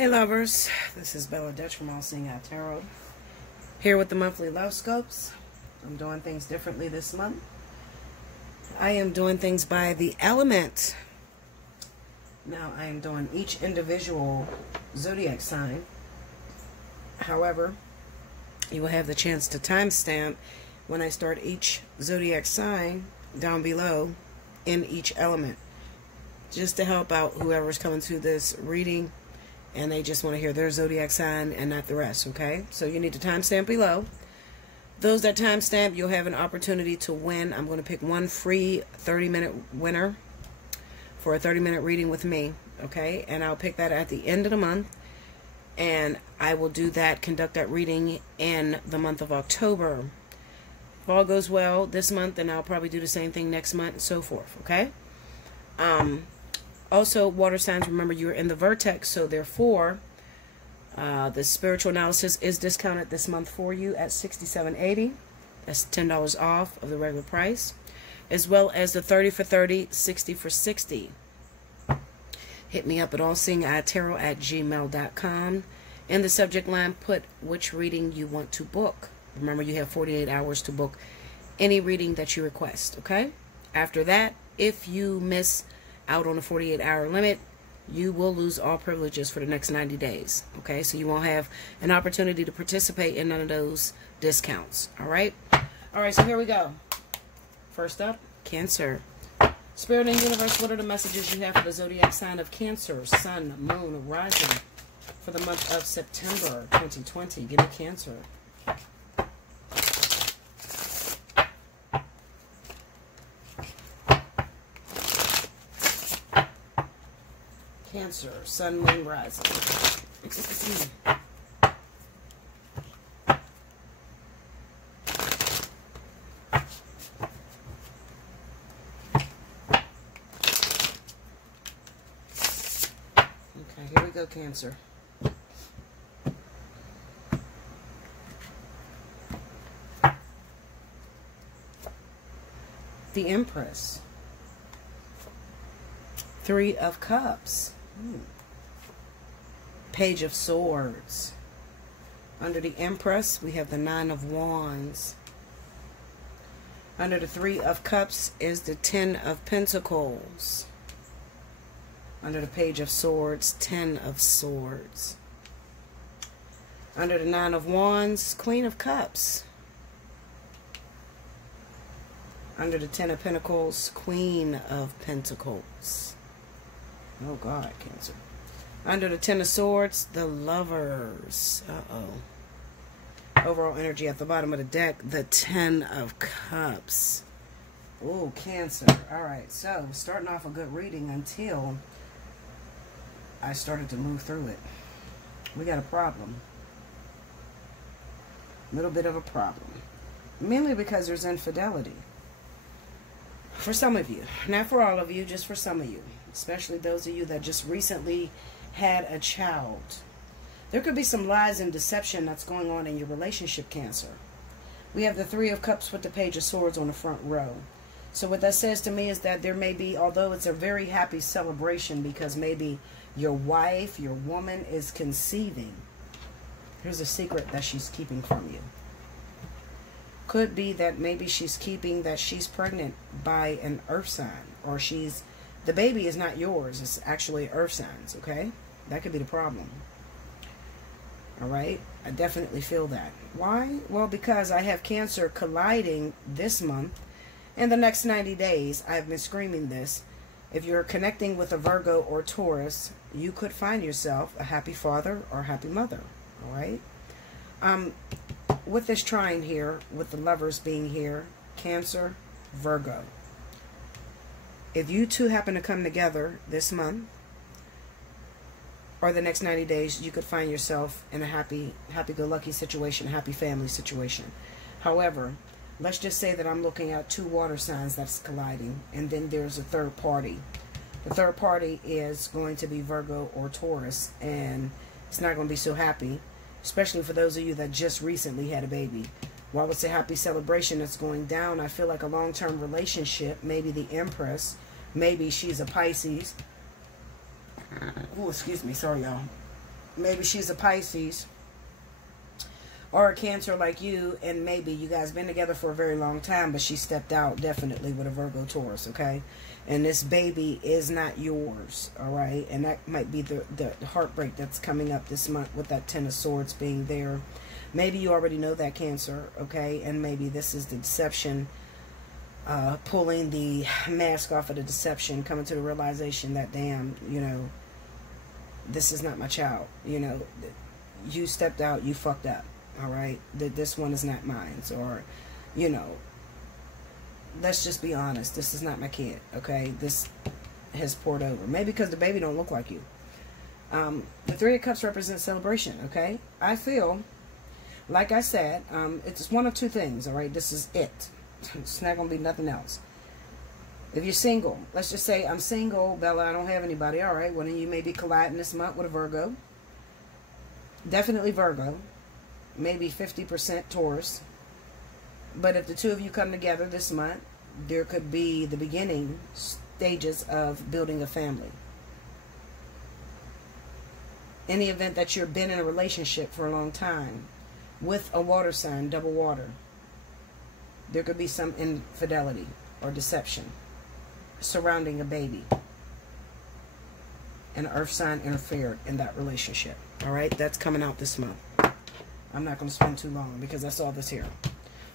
Hey lovers, this is Bella Dutch from Allseeingeyetarot, here with the monthly love scopes. I'm doing things differently this month. I am doing things by the element. Now I am doing each individual zodiac sign. However, you will have the chance to timestamp when I start each zodiac sign down below in each element, just to help out whoever's coming to this reading and they just want to hear their zodiac sign and not the rest, okay? So you need to timestamp below. Those that timestamp, you'll have an opportunity to win. I'm going to pick one free 30-minute winner for a 30-minute reading with me, okay? And I'll pick that at the end of the month, and I will do that, conduct that reading in the month of October. If all goes well this month, then I'll probably do the same thing next month and so forth, okay? Also, water signs, remember you're in the vertex, so therefore, the spiritual analysis is discounted this month for you at $67.80. That's $10 off of the regular price, as well as the 30 for 30, 60 for 60. Hit me up at allseeingeyetarot@gmail.com. In the subject line, put which reading you want to book. Remember, you have 48 hours to book any reading that you request, okay? After that, if you miss out on the 48-hour limit, you will lose all privileges for the next 90 days. Okay, so you won't have an opportunity to participate in none of those discounts. All right, so here we go. First up, Cancer. Spirit and universe, what are the messages you have for the zodiac sign of Cancer, Sun, Moon, Rising for the month of September 2020? Give me Cancer. Cancer, Sun, Moon, Rising. Okay, here we go, Cancer. The Empress. Three of Cups. Page of Swords. Under the Empress, we have the Nine of Wands. Under the Three of Cups is the Ten of Pentacles. Under the Page of Swords, Ten of Swords. Under the Nine of Wands, Queen of Cups. Under the Ten of Pentacles, Queen of Pentacles. Oh God, Cancer. Under the Ten of Swords, the Lovers. Overall energy at the bottom of the deck, the Ten of Cups. Oh, Cancer. Alright, so starting off a good reading until I started to move through it. We got a problem. A little bit of a problem. Mainly because there's infidelity. For some of you. Not for all of you, just for some of you. Especially those of you that just recently had a child. There could be some lies and deception that's going on in your relationship, Cancer. We have the Three of Cups with the Page of Swords on the front row. So what that says to me is that there may be, although it's a very happy celebration because maybe your wife, your woman is conceiving. Here's a secret that she's keeping from you. Could be that maybe she's keeping that she's pregnant by an earth sign, or the baby is not yours, it's actually earth signs, okay? That could be the problem. Alright? I definitely feel that. Why? Well, because I have Cancer colliding this month. In the next 90 days, I've been screaming this. If you're connecting with a Virgo or Taurus, you could find yourself a happy father or happy mother. Alright? With this trine here, with the Lovers being here, Cancer, Virgo. If you two happen to come together this month or the next 90 days, you could find yourself in a happy-go-lucky situation, a happy family situation. However, let's just say that I'm looking at two water signs that's colliding, and then there's a third party. The third party is going to be Virgo or Taurus, and it's not going to be so happy, especially for those of you that just recently had a baby. While it's a happy celebration that's going down, I feel like a long-term relationship, maybe the Empress, maybe she's a Pisces. Oh, excuse me, sorry y'all. maybe she's a Pisces or a Cancer like you, and maybe you guys been together for a very long time, but she stepped out definitely with a Virgo Taurus, okay? And this baby is not yours, all right? And that might be the heartbreak that's coming up this month with that Ten of Swords being there. Maybe you already know that, Cancer, okay? And maybe this is the deception, pulling the mask off of the deception, coming to the realization that, damn, you know, this is not my child. You know, you stepped out, you fucked up, all right? This one is not mine. Or, you know, let's just be honest. This is not my kid, okay? This has poured over. Maybe because the baby don't look like you. The Three of Cups represents celebration, okay? I feel, like I said, it's one of two things, all right? This is it. It's not going to be nothing else. If you're single, let's just say, I'm single, Bella, I don't have anybody. All right, well, then you may be colliding this month with a Virgo. Definitely Virgo. Maybe 50% Taurus. But if the two of you come together this month, there could be the beginning stages of building a family. In the event that you've been in a relationship for a long time with a water sign, double water, there could be some infidelity or deception surrounding a baby. An earth sign interfered in that relationship. All right, that's coming out this month. I'm not going to spend too long because I saw this here.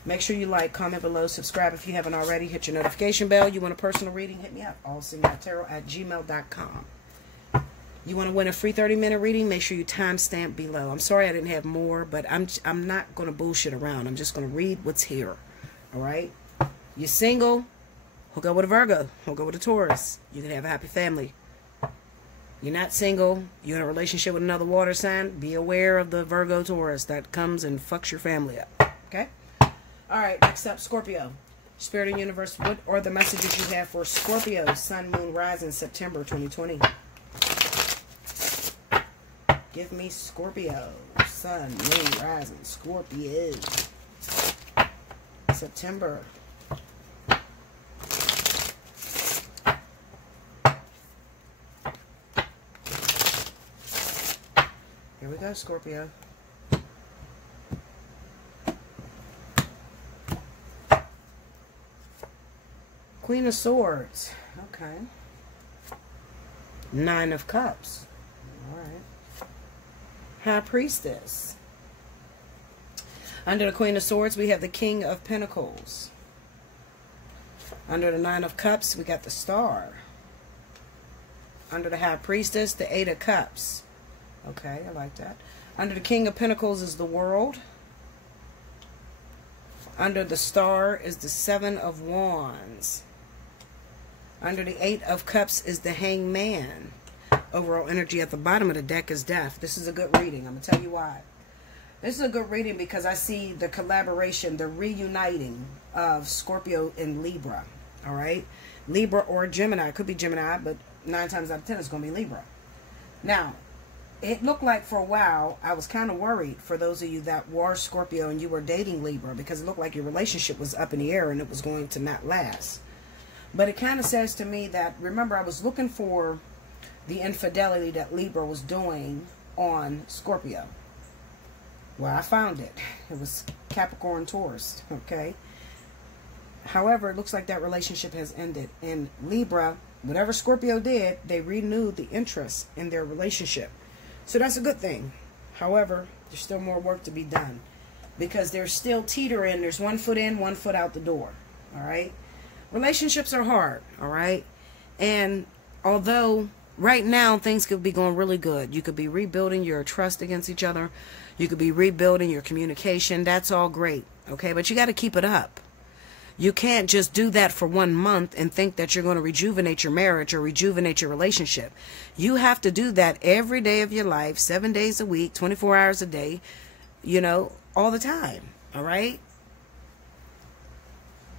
Make sure you like, comment below, subscribe if you haven't already. Hit your notification bell. You want a personal reading? Hit me up. Allseeingeyetarot@gmail.com. You want to win a free 30-minute reading? Make sure you timestamp below. I'm sorry I didn't have more, but I'm not going to bullshit around. I'm just going to read what's here. All right? You're single, hook up with a Virgo. Hook up with a Taurus. You can have a happy family. You're not single, you're in a relationship with another water sign, be aware of the Virgo Taurus that comes and fucks your family up. Okay? Alright, next up, Scorpio. Spirit and Universe, what are the messages you have for Scorpio, Sun, Moon, Rising, September 2020? Give me Scorpio, Sun, Moon, Rising, Scorpio. September. Here we go, Scorpio. Queen of Swords. Okay. Nine of Cups. All right. High Priestess. Under the Queen of Swords, we have the King of Pentacles. Under the Nine of Cups, we got the Star. Under the High Priestess, the Eight of Cups. Okay, I like that. Under the King of Pentacles is the World. Under the Star is the Seven of Wands. Under the Eight of Cups is the Hangman. Overall energy at the bottom of the deck is Death. This is a good reading. I'm going to tell you why. This is a good reading because I see the collaboration, the reuniting of Scorpio and Libra. All right? Libra or Gemini. It could be Gemini, but 9 times out of 10 it's going to be Libra. Now, it looked like for a while, I was kind of worried for those of you that were Scorpio and you were dating Libra, because it looked like your relationship was up in the air and it was going to not last. But it kind of says to me that, remember, I was looking for the infidelity that Libra was doing on Scorpio. Well, I found it. It was Capricorn Taurus, okay? However, it looks like that relationship has ended. And Libra, whatever Scorpio did, they renewed the interest in their relationship. So that's a good thing. However, there's still more work to be done, because they're still teetering. There's one foot in, one foot out the door. All right? Relationships are hard. All right? And although right now things could be going really good, you could be rebuilding your trust against each other. You could be rebuilding your communication. That's all great. Okay? But you got to keep it up. You can't just do that for 1 month and think that you're going to rejuvenate your marriage or rejuvenate your relationship. You have to do that every day of your life, 7 days a week, 24 hours a day, you know, all the time. All right?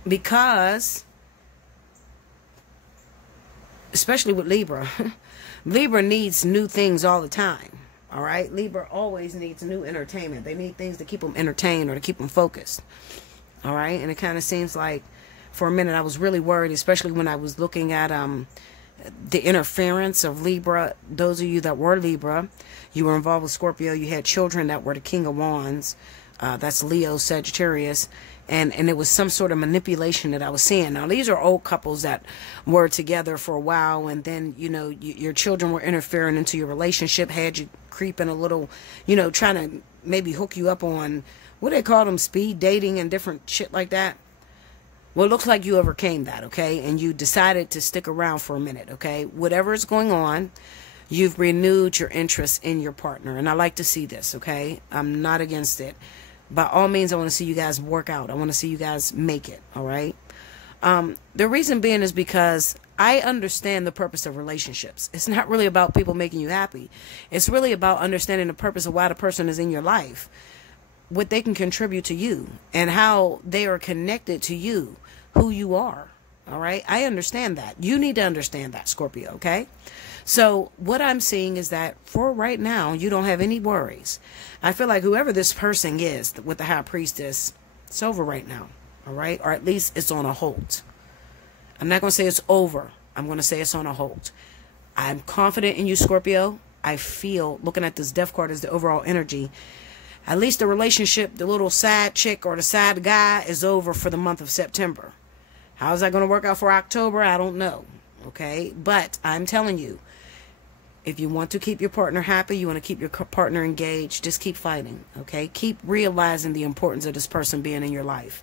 Because, especially with Libra, Libra needs new things all the time. All right? Libra always needs new entertainment. They need things to keep them entertained or to keep them focused. All right, and it kind of seems like for a minute I was really worried, especially when I was looking at the interference of Libra. Those of you that were Libra, you were involved with Scorpio, you had children that were the King of Wands. That's Leo, Sagittarius. And it was some sort of manipulation that I was seeing. Now, these are old couples that were together for a while, and then, you know, your children were interfering into your relationship, had you creeping a little, you know, trying to maybe hook you up on, what do they call them, speed dating and different shit like that. Well, it looks like you overcame that, okay? And you decided to stick around for a minute, okay? Whatever is going on, you've renewed your interest in your partner. And I like to see this, okay? I'm not against it. By all means, I want to see you guys work out. I want to see you guys make it, all right? The reason being is because I understand the purpose of relationships. It's not really about people making you happy. It's really about understanding the purpose of why the person is in your life, what they can contribute to you, and how they are connected to you, who you are, all right? I understand that. You need to understand that, Scorpio, okay? So what I'm seeing is that for right now, you don't have any worries. I feel like whoever this person is with the High Priestess, it's over right now, all right? Or at least it's on a hold. I'm not going to say it's over. I'm going to say it's on a hold. I'm confident in you, Scorpio. I feel, looking at this Death card as the overall energy, at least the relationship, the little side chick or the side guy is over for the month of September. How is that going to work out for October? I don't know, okay? But I'm telling you, if you want to keep your partner happy, you want to keep your partner engaged, just keep fighting, okay? Keep realizing the importance of this person being in your life.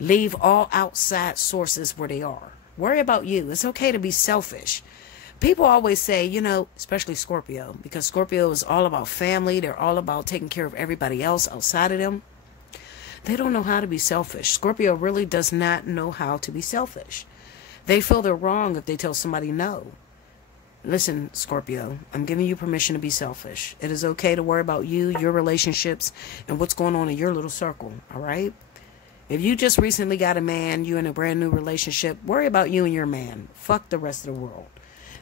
Leave all outside sources where they are. Worry about you. It's okay to be selfish. People always say, you know, especially Scorpio, because Scorpio is all about family. They're all about taking care of everybody else outside of them. They don't know how to be selfish. Scorpio really does not know how to be selfish. They feel they're wrong if they tell somebody no. Listen, Scorpio, I'm giving you permission to be selfish. It is okay to worry about you, your relationships, and what's going on in your little circle, all right? If you just recently got a man, you're in a brand new relationship, worry about you and your man. Fuck the rest of the world.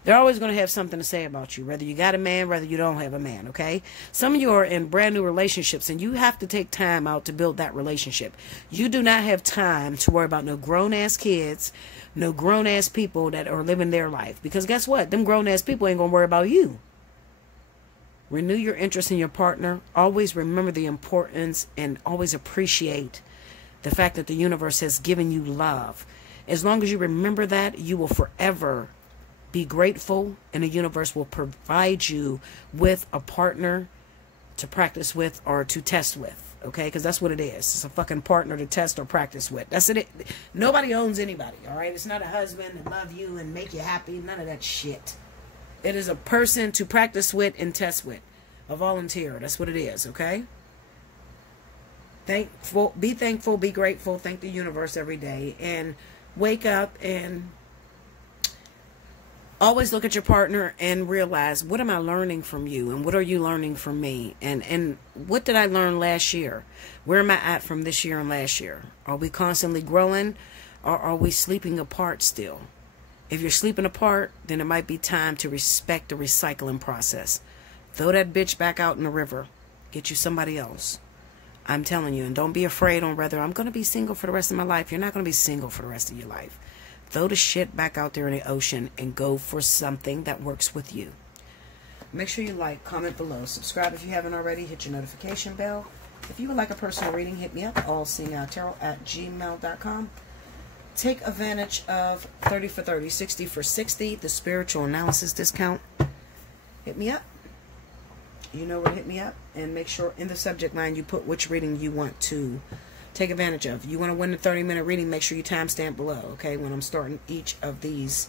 They're always going to have something to say about you, whether you got a man, whether you don't have a man, okay? Some of you are in brand new relationships, and you have to take time out to build that relationship. You do not have time to worry about no grown-ass kids, no grown-ass people that are living their life. Because guess what? Them grown-ass people ain't going to worry about you. Renew your interest in your partner. Always remember the importance and always appreciate the fact that the universe has given you love. As long as you remember that, you will forever be grateful, and the universe will provide you with a partner to practice with or to test with, okay? Because that's what it is. It's a fucking partner to test or practice with. That's it. Nobody owns anybody, all right? It's not a husband to love you and make you happy. None of that shit. It is a person to practice with and test with. A volunteer. That's what it is, okay? Be thankful, be grateful, thank the universe every day, and wake up and always look at your partner and realize, what am I learning from you, and what are you learning from me, and what did I learn last year? Where am I at from this year and last year? Are we constantly growing, or are we sleeping apart still? If you're sleeping apart, then it might be time to respect the recycling process. Throw that bitch back out in the river. Get you somebody else. I'm telling you, and don't be afraid on whether I'm going to be single for the rest of my life. You're not going to be single for the rest of your life. Throw the shit back out there in the ocean and go for something that works with you. Make sure you like, comment below, subscribe if you haven't already, hit your notification bell. If you would like a personal reading, hit me up, allseeingeyetarot@gmail.com. Take advantage of 30 for 30, 60 for 60, the spiritual analysis discount. Hit me up. You know where to hit me up, and make sure in the subject line you put which reading you want to take advantage of. You want to win the 30-minute reading, make sure you timestamp below, okay, when I'm starting each of these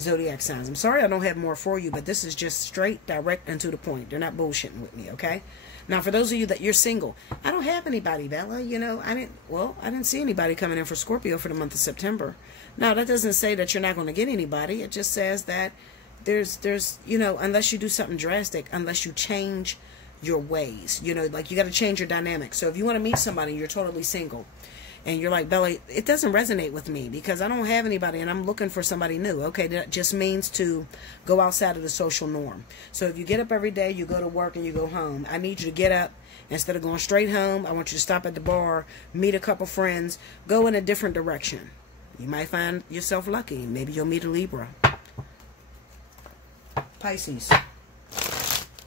zodiac signs. I'm sorry I don't have more for you, but this is just straight, direct, and to the point. They're not bullshitting with me, okay? Now, for those of you that you're single, I don't have anybody, Bella. You know, I didn't see anybody coming in for Scorpio for the month of September. Now, that doesn't say that you're not going to get anybody. It just says that there's, you know, unless you do something drastic, unless you change your ways, you know, like you got to change your dynamic. So if you want to meet somebody and you're totally single and you're like, Bella, it doesn't resonate with me because I don't have anybody and I'm looking for somebody new. Okay, that just means to go outside of the social norm. So if you get up every day, you go to work and you go home, I need you to get up. Instead of going straight home, I want you to stop at the bar, meet a couple friends, go in a different direction. You might find yourself lucky. Maybe you'll meet a Libra. Pisces.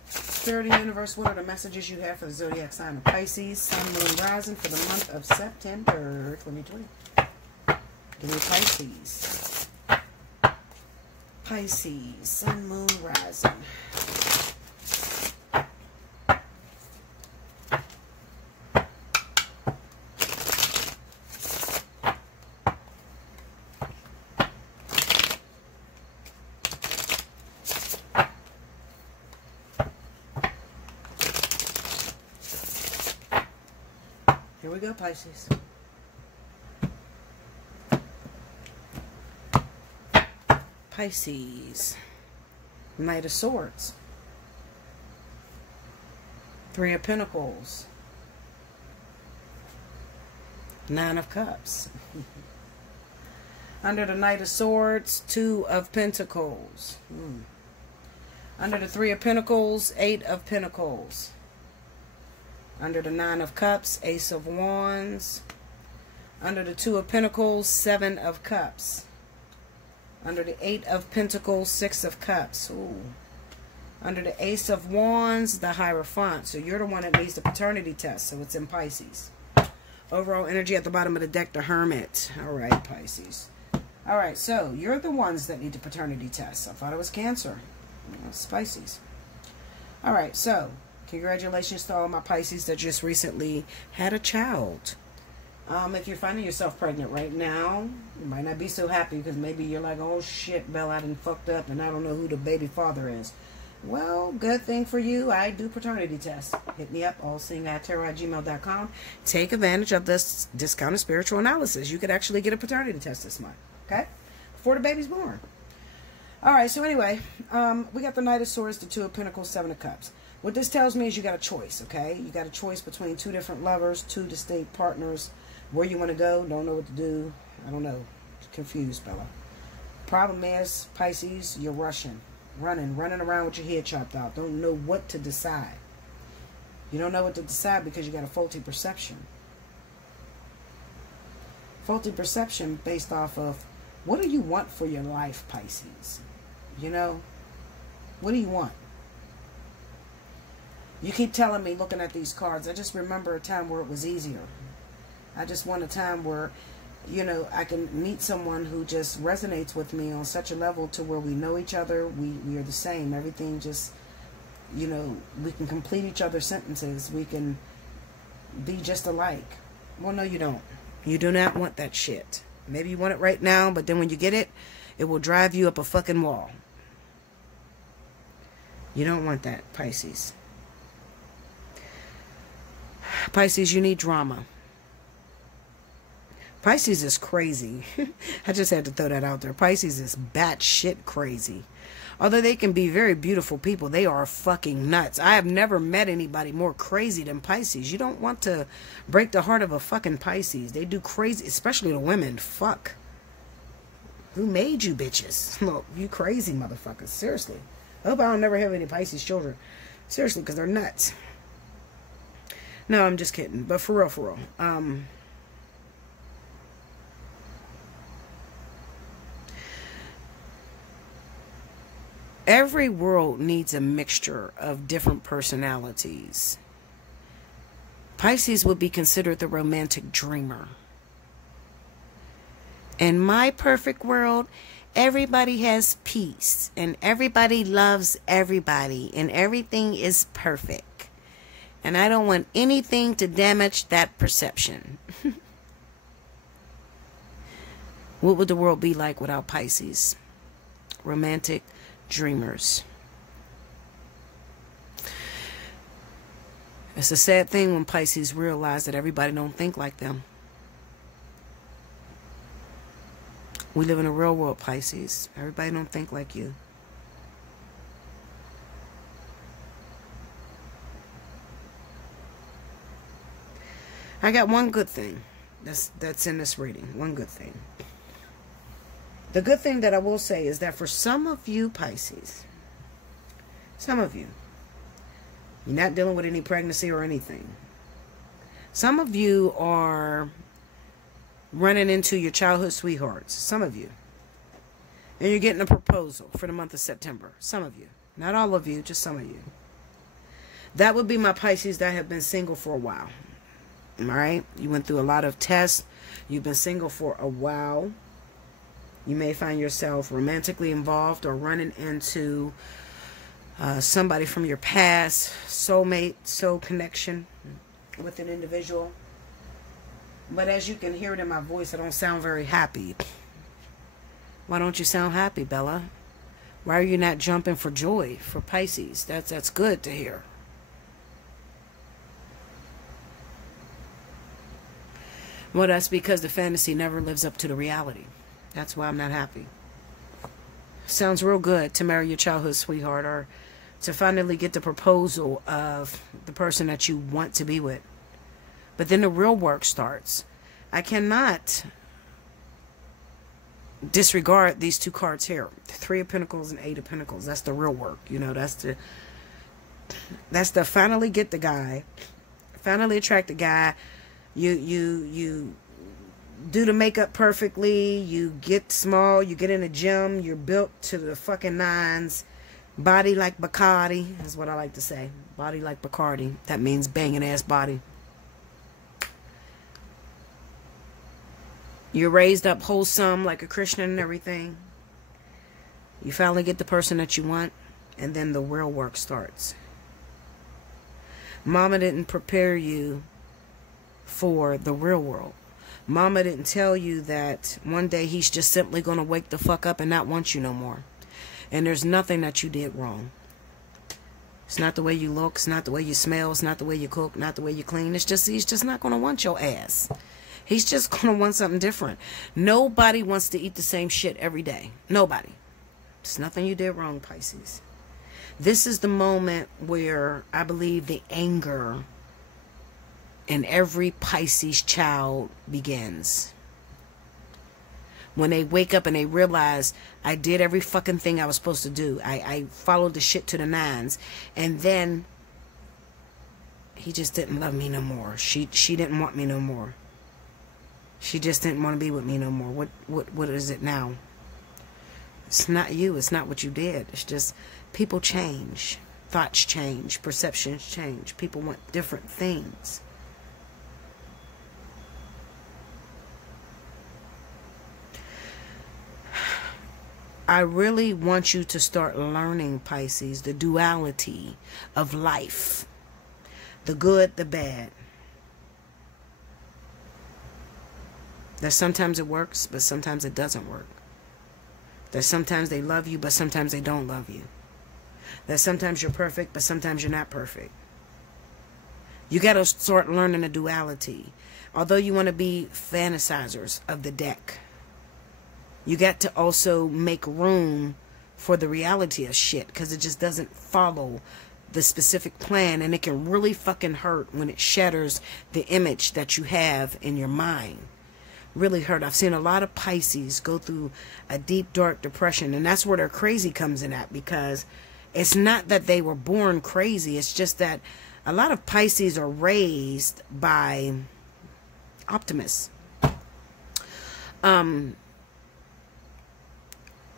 Spirit and universe, what are the messages you have for the zodiac sign of Pisces, sun, moon, rising for the month of September 2020? Give me Pisces. Pisces, sun, moon, rising. Here we go, Pisces. Pisces. Knight of Swords. Three of Pentacles. Nine of Cups. Under the Knight of Swords, Two of Pentacles. Under the Three of Pentacles, Eight of Pentacles. Under the Nine of Cups, Ace of Wands. Under the Two of Pentacles, Seven of Cups. Under the Eight of Pentacles, Six of Cups. Ooh. Under the Ace of Wands, the Hierophant. So you're the one that needs the paternity test. So it's in Pisces. Overall energy at the bottom of the deck, the Hermit. All right, Pisces. All right, so you're the ones that need the paternity test. I thought it was Cancer. It's Pisces. All right, so congratulations to all my Pisces that just recently had a child. If you're finding yourself pregnant right now, you might not be so happy because maybe you're like, oh shit, Belle, I done fucked up and I don't know who the baby father is. Well, good thing for you. I do paternity tests. Hit me up, allseeingeyetarot@gmail.com. Take advantage of this discounted spiritual analysis. You could actually get a paternity test this month. Okay? Before the baby's born. Alright, so anyway, we got the Knight of Swords, the Two of Pentacles, Seven of Cups. What this tells me is you got a choice, okay? You got a choice between two different lovers, two distinct partners. Where you want to go, don't know what to do. I don't know. Confused, Bella. Problem is, Pisces, you're running around with your head chopped out. Don't know what to decide. You don't know what to decide because you got a faulty perception. Faulty perception based off of, what do you want for your life, Pisces? You know, what do you want? You keep telling me, looking at these cards, I just remember a time where it was easier. I just want a time where, you know, I can meet someone who just resonates with me on such a level to where we know each other, we are the same. Everything just, you know, we can complete each other's sentences. We can be just alike. Well, no, you don't. You do not want that shit. Maybe you want it right now, but then when you get it, it will drive you up a fucking wall. You don't want that, Pisces. Pisces, you need drama. Pisces is crazy. I just had to throw that out there. Pisces is batshit crazy. Although they can be very beautiful people, they are fucking nuts. I have never met anybody more crazy than Pisces. You don't want to break the heart of a fucking Pisces. They do crazy, especially the women. Fuck. Who made you bitches? Look, you crazy motherfuckers. Seriously. I hope I don't never have any Pisces children. Seriously, because they're nuts. No, I'm just kidding. But for real, every world needs a mixture of different personalities. Pisces would be considered the romantic dreamer. In my perfect world, everybody has peace and everybody loves everybody and everything is perfect. And I don't want anything to damage that perception. What would the world be like without Pisces? Romantic dreamers. It's a sad thing when Pisces realize that everybody don't think like them. We live in a real world, Pisces. Everybody don't think like you. I got one good thing that's in this reading. One good thing. The good thing that I will say is that for some of you Pisces, some of you, you're not dealing with any pregnancy or anything. Some of you are running into your childhood sweethearts. Some of you. And you're getting a proposal for the month of September. Some of you. Not all of you, just some of you. That would be my Pisces that have been single for a while. All right? You went through a lot of tests. You've been single for a while. You may find yourself romantically involved or running into somebody from your past, soulmate, soul connection with an individual. But as you can hear it in my voice, I don't sound very happy. Why don't you sound happy, Bella? Why are you not jumping for joy for Pisces? That's good to hear. Well, that's because the fantasy never lives up to the reality. That's why I'm not happy. Sounds real good to marry your childhood sweetheart or to finally get the proposal of the person that you want to be with. But then the real work starts. I cannot disregard these two cards here. The Three of Pentacles and Eight of Pentacles. That's the real work. You know, that's the finally get the guy. Finally attract the guy. You do the makeup perfectly. You get small. You get in the gym. You're built to the fucking nines. Body like Bacardi is what I like to say. Body like Bacardi. That means banging ass body. You're raised up wholesome like a Christian and everything. You finally get the person that you want, and then the real work starts. Mama didn't prepare you for the real world. Mama didn't tell you that one day he's just simply going to wake the fuck up and not want you no more. And there's nothing that you did wrong. It's not the way you look. It's not the way you smell. It's not the way you cook. Not the way you clean. It's just, he's just not going to want your ass. He's just going to want something different. Nobody wants to eat the same shit every day. Nobody. It's nothing you did wrong, Pisces. This is the moment where I believe the anger in every Pisces child begins. When they wake up and they realize, I did every fucking thing I was supposed to do. I followed the shit to the nines. And then he just didn't love me no more. She didn't want me no more. She just didn't want to be with me no more. What is it now? It's not you. It's not what you did. It's just people change. Thoughts change. Perceptions change. People want different things. I really want you to start learning, Pisces, the duality of life. The good, the bad. That sometimes it works, but sometimes it doesn't work. That sometimes they love you, but sometimes they don't love you. That sometimes you're perfect, but sometimes you're not perfect. You got to start learning the duality. Although you want to be fantasizers of the deck, you got to also make room for the reality of shit, because it just doesn't follow the specific plan, and it can really fucking hurt when it shatters the image that you have in your mind. Really hurt. I've seen a lot of Pisces go through a deep, dark depression, and that's where their crazy comes in at, because it's not that they were born crazy. It's just that a lot of Pisces are raised by optimists.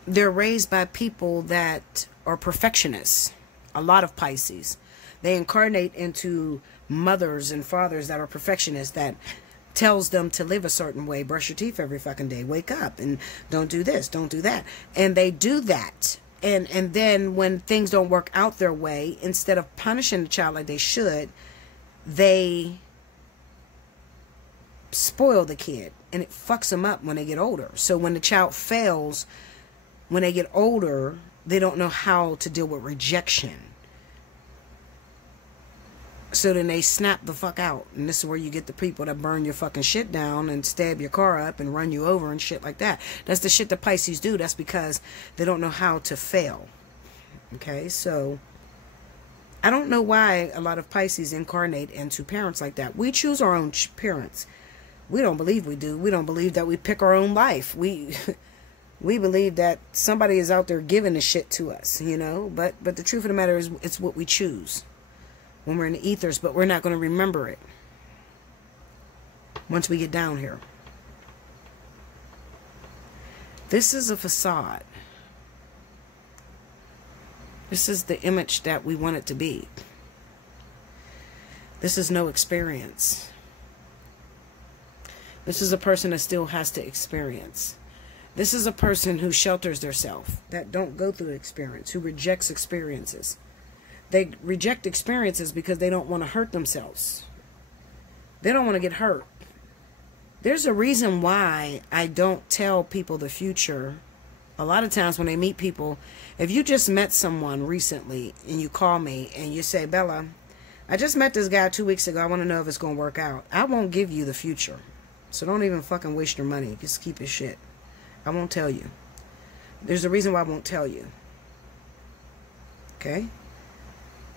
They're raised by people that are perfectionists. A lot of Pisces. They incarnate into mothers and fathers that are perfectionists, that tells them to live a certain way. Brush your teeth every fucking day. Wake up and don't do this, don't do that. And they do that. And then when things don't work out their way, instead of punishing the child like they should, they spoil the kid. And it fucks them up when they get older. So when the child fails, when they get older, they don't know how to deal with rejection. So then they snap the fuck out. And this is where you get the people that burn your fucking shit down and stab your car up and run you over and shit like that. That's the shit that Pisces do. That's because they don't know how to fail. Okay, so I don't know why a lot of Pisces incarnate into parents like that. We choose our own parents. We don't believe we do. We don't believe that we pick our own life. We believe that somebody is out there giving the shit to us, you know. But the truth of the matter is, it's what we choose when we're in the ethers, but we're not going to remember it once we get down here. This is a facade. This is the image that we want it to be. This is no experience. This is a person that still has to experience. This is a person who shelters themselves, that don't go through the experience, who rejects experiences. They reject experiences because they don't want to hurt themselves. They don't want to get hurt. There's a reason why I don't tell people the future. A lot of times when they meet people, if you just met someone recently and you call me and you say, Bella, I just met this guy 2 weeks ago. I want to know if it's going to work out. I won't give you the future. So don't even fucking waste your money. Just keep your shit. I won't tell you. There's a reason why I won't tell you. Okay?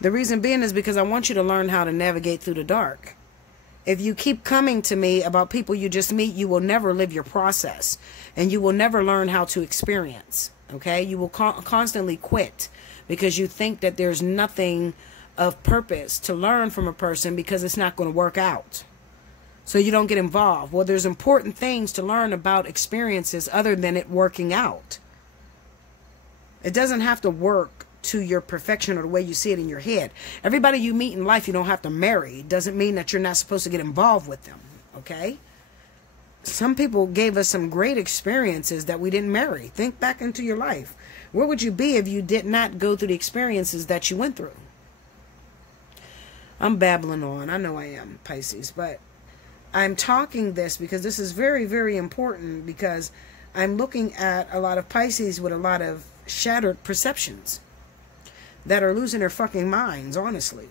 The reason being is because I want you to learn how to navigate through the dark. If you keep coming to me about people you just meet, you will never live your process. And you will never learn how to experience. Okay? You will constantly quit because you think that there's nothing of purpose to learn from a person because it's not going to work out. So you don't get involved. Well, there's important things to learn about experiences other than it working out. It doesn't have to work to your perfection or the way you see it in your head. Everybody you meet in life, you don't have to marry. It doesn't mean that you're not supposed to get involved with them. Okay? Some people gave us some great experiences that we didn't marry. Think back into your life. Where would you be if you did not go through the experiences that you went through? I'm babbling on. I know I am, Pisces, but I'm talking this because this is very, very important because I'm looking at a lot of Pisces with a lot of shattered perceptions that are losing their fucking minds, honestly.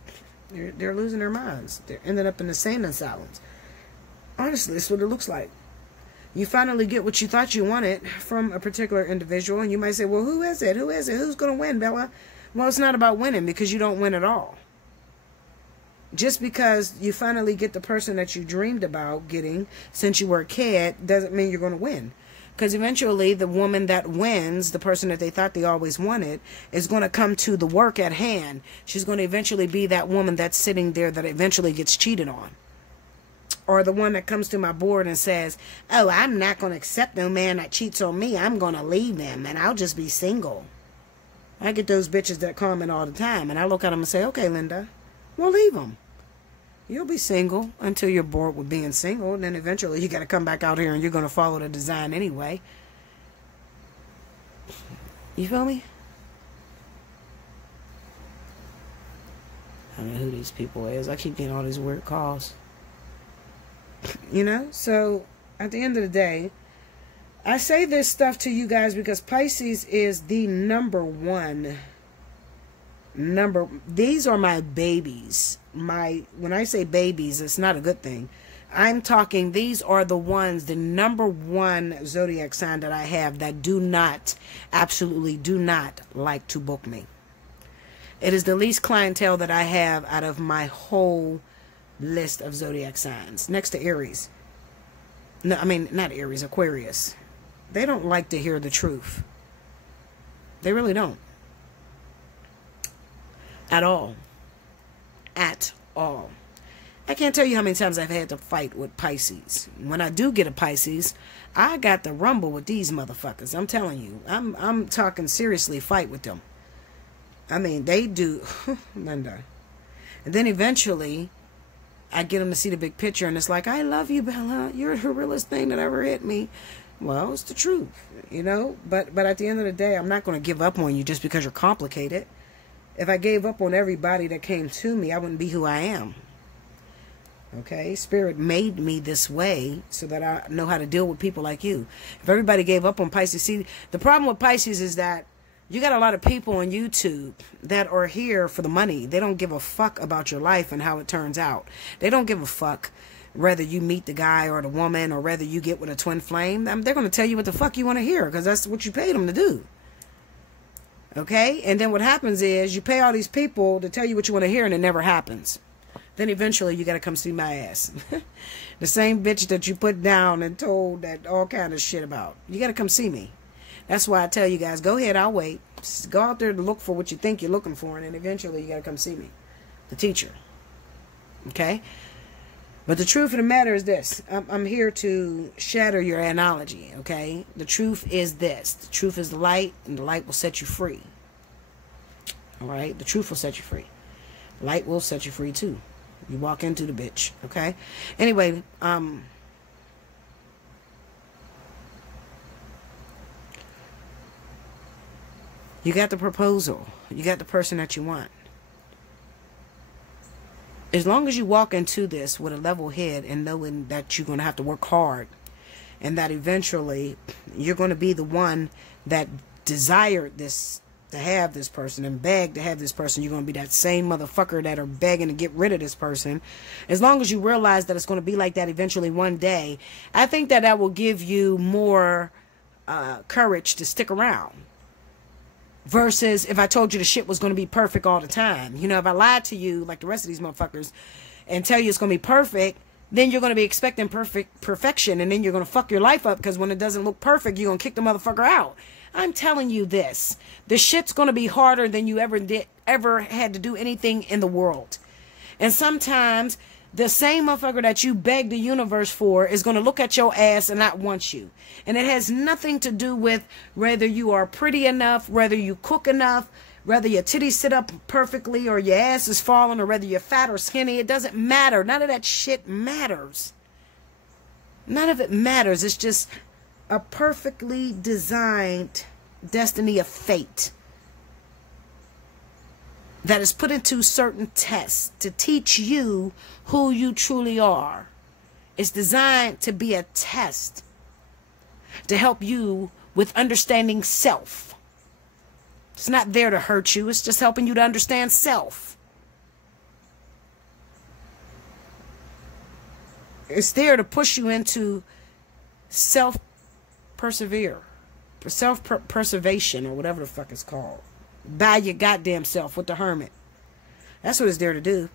They're losing their minds. They're ending up in the insane asylums. Honestly, that's what it looks like. You finally get what you thought you wanted from a particular individual, and you might say, well, who is it? Who is it? Who's going to win, Bella? Well, it's not about winning because you don't win at all. Just because you finally get the person that you dreamed about getting since you were a kid doesn't mean you're going to win. Because eventually the woman that wins, the person that they thought they always wanted, is going to come to the work at hand. She's going to eventually be that woman that's sitting there that eventually gets cheated on. Or the one that comes to my board and says, oh, I'm not going to accept no man that cheats on me. I'm going to leave him and I'll just be single. I get those bitches that comment all the time. And I look at them and say, okay, Linda, we'll leave them. You'll be single until you're bored with being single. And then eventually you got to come back out here and you're going to follow the design anyway. You feel me? I don't know who these people is. I keep getting all these weird calls. You know? So at the end of the day, I say this stuff to you guys because Pisces is the number one. These are my babies. When I say babies, it's not a good thing. I'm talking, these are the ones, the number one zodiac sign that I have that do not, absolutely do not like to book me. It is the least clientele that I have out of my whole list of zodiac signs. Next to Aries. No, I mean, not Aries, Aquarius. They don't like to hear the truth. They really don't. At all. At all. I can't tell you how many times I've had to fight with Pisces. When I do get a Pisces, I got to rumble with these motherfuckers. I'm telling you. I'm talking seriously fight with them. I mean, they do. Linda. And then eventually, I get them to see the big picture, and it's like, I love you, Bella. You're the realest thing that ever hit me. Well, it's the truth, you know. But at the end of the day, I'm not going to give up on you just because you're complicated. If I gave up on everybody that came to me, I wouldn't be who I am. Okay? Spirit made me this way so that I know how to deal with people like you. If everybody gave up on Pisces, see, the problem with Pisces is that you got a lot of people on YouTube that are here for the money. They don't give a fuck about your life and how it turns out. They don't give a fuck whether you meet the guy or the woman or whether you get with a twin flame. They're going to tell you what the fuck you want to hear because that's what you paid them to do. Okay? And then what happens is you pay all these people to tell you what you want to hear and it never happens. Then eventually you got to come see my ass. The same bitch that you put down and told that all kind of shit about. You got to come see me. That's why I tell you guys, go ahead, I'll wait. Just go out there to look for what you think you're looking for, and then eventually you got to come see me, the teacher. Okay? But the truth of the matter is this. I'm here to shatter your analogy, okay? The truth is this. The truth is the light, and the light will set you free. All right? The truth will set you free. Light will set you free too. You walk into the bitch. Okay? Anyway, you got the proposal. You got the person that you want. As long as you walk into this with a level head and knowing that you're going to have to work hard, and that eventually you're going to be the one that desired this, to have this person, and begged to have this person. You're going to be that same motherfucker that are begging to get rid of this person. As long as you realize that it's going to be like that eventually one day, I think that that will give you more courage to stick around. Versus if I told you the shit was going to be perfect all the time. You know, if I lied to you like the rest of these motherfuckers and tell you it's going to be perfect, then you're going to be expecting perfection, and then you're going to fuck your life up, because when it doesn't look perfect, you're going to kick the motherfucker out. I'm telling you this. The shit's going to be harder than you ever had to do anything in the world. And sometimes the same motherfucker that you beg the universe for is going to look at your ass and not want you. And it has nothing to do with whether you are pretty enough, whether you cook enough, whether your titties sit up perfectly or your ass is falling, or whether you're fat or skinny. It doesn't matter. None of that shit matters. None of it matters. It's just a perfectly designed destiny of fate that is put into certain tests to teach you who you truly are. It's designed to be a test to help you with understanding self. It's not there to hurt you. It's just helping you to understand self. It's there to push you into self-preservation, or whatever the fuck it's called. By your goddamn self with the hermit. That's what it's there to do.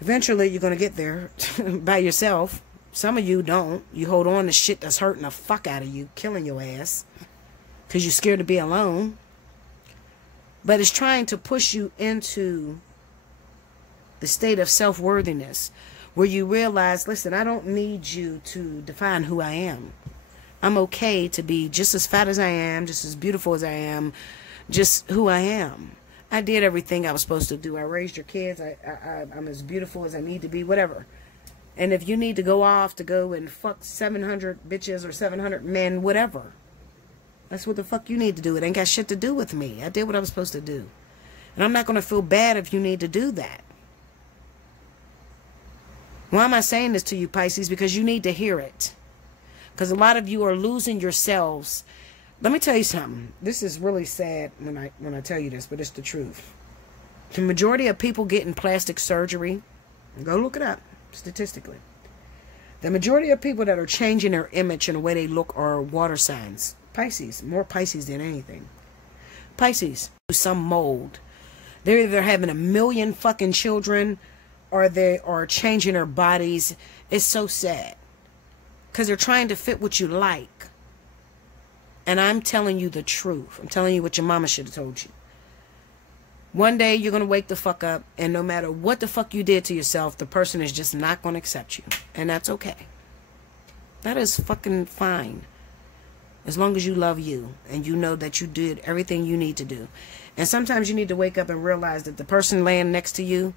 Eventually, you're going to get there by yourself. Some of you don't. You hold on to shit that's hurting the fuck out of you, killing your ass, because you're scared to be alone. But it's trying to push you into the state of self-worthiness, where you realize, listen, I don't need you to define who I am. I'm okay to be just as fat as I am, just as beautiful as I am, just who I am. I did everything I was supposed to do. I raised your kids. I'm as beautiful as I need to be, whatever. And if you need to go off to go and fuck 700 bitches or 700 men, whatever. That's what the fuck you need to do. It ain't got shit to do with me. I did what I was supposed to do. And I'm not going to feel bad if you need to do that. Why am I saying this to you, Pisces? Because you need to hear it. Because a lot of you are losing yourselves. Let me tell you something. This is really sad when I tell you this, but it's the truth. The majority of people getting plastic surgery, go look it up statistically. The majority of people that are changing their image and the way they look are water signs. Pisces. More Pisces than anything. Pisces. Some mold. They're either having a million fucking children, or they are changing their bodies. It's so sad. Because they're trying to fit what you like. And I'm telling you the truth. I'm telling you what your mama should have told you. One day you're going to wake the fuck up, and no matter what the fuck you did to yourself, the person is just not going to accept you. And that's okay. That is fucking fine. As long as you love you and you know that you did everything you need to do. And sometimes you need to wake up and realize that the person laying next to you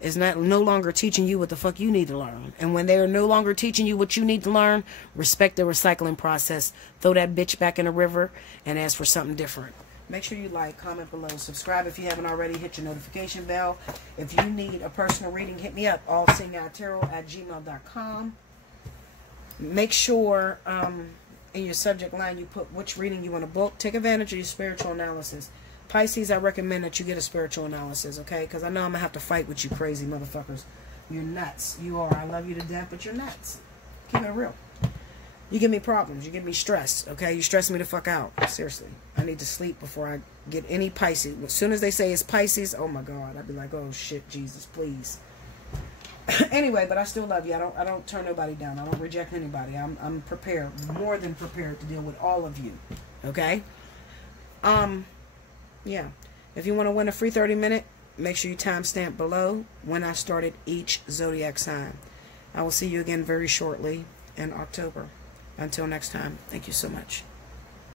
is no longer teaching you what the fuck you need to learn. And when they are no longer teaching you what you need to learn, respect the recycling process. Throw that bitch back in the river and ask for something different. Make sure you like, comment below, subscribe if you haven't already, hit your notification bell. If you need a personal reading, hit me up, allseeingeyetarot@gmail.com. Make sure in your subject line you put which reading you want to book. Take advantage of your spiritual analysis. Pisces, I recommend that you get a spiritual analysis, okay? Because I know I'm going to have to fight with you crazy motherfuckers. You're nuts. You are. I love you to death, but you're nuts. Keep it real. You give me problems. You give me stress, okay? You stress me the fuck out. Seriously. I need to sleep before I get any Pisces. As soon as they say it's Pisces, oh my God. I'd be like, oh shit, Jesus, please. Anyway, but I still love you. I don't turn nobody down. I don't reject anybody. I'm prepared, more than prepared to deal with all of you, okay? Yeah. If you want to win a free 30-minute, make sure you timestamp below when I started each zodiac sign. I will see you again very shortly in October. Until next time, thank you so much.